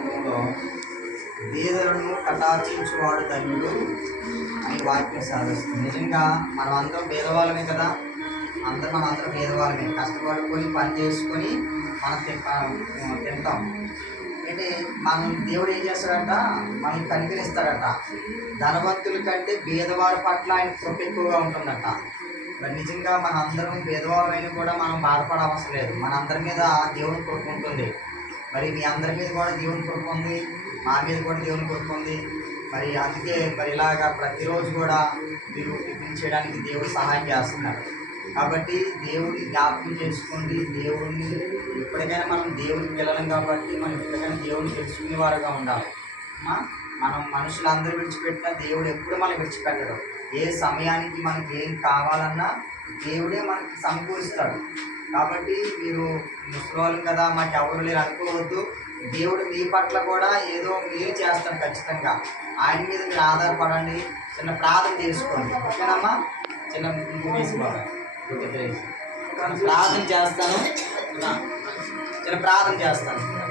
వాక్యంలో బీదలను కటాక్షించువాడు ధన్యుడు అని వాక్యం సాధిస్తుంది. నిజంగా మనం అందరం పేదవాళ్ళమే కదా? అందరం మనం అందరం పేదవాళ్ళమే కష్టపడుకొని పని చేసుకొని మనం తింటాం తింటాం. అంటే మనం దేవుడు ఏం చేస్తాడట? మనకి కనికరిస్తాడట. ధనవంతుల కంటే బీదవారి పట్ల ఆయన కృప ఎక్కువగా ఉంటుందట. మరి నిజంగా మన అందరం భేదవాళ్ళమైన కూడా మనం బాధపడ అవసరం లేదు. మన అందరి మీద దేవుడు కృప ఉంటుంది. మరి మీ అందరి మీద కూడా దేవుని కృప ఉంది. మా మీద కూడా దేవుని కృప ఉంది. మరి అందుకే మరి ఇలాగా ప్రతిరోజు కూడా మీరు టిఫిన్ చేయడానికి దేవుడు సహాయం చేస్తున్నారు. కాబట్టి దేవుడిని జ్ఞాపకం చేసుకోండి. దేవుడిని ఎప్పటికైనా మనం దేవుడికి పిల్లలం కాబట్టి మనం ఎప్పటికైనా దేవుడిని తెలుసుకునేవారుగా ఉండాలి. మనం మనుషులందరూ విడిచిపెట్టినా దేవుడు ఎప్పుడు మనం విడిచిపెట్టడు. ఏ సమయానికి మనకి ఏం కావాలన్నా దేవుడే మనకి సమకూరుస్తాడు. కాబట్టి మీరు ముసలివాళ్ళు కదా మాకు ఎవరు లేరు అనుకోవద్దు. దేవుడు మీ పట్ల కూడా ఏదో మీరు చేస్తారు ఖచ్చితంగా. ఆయన మీద మీరు ఆధారపడండి. చిన్న ప్రార్థన చేసుకోండి. ఓకేనమ్మా? చిన్న ముందు తీసుకోవాలి. ప్రార్థన చేస్తాను. చిన్న ప్రార్థన చేస్తాను.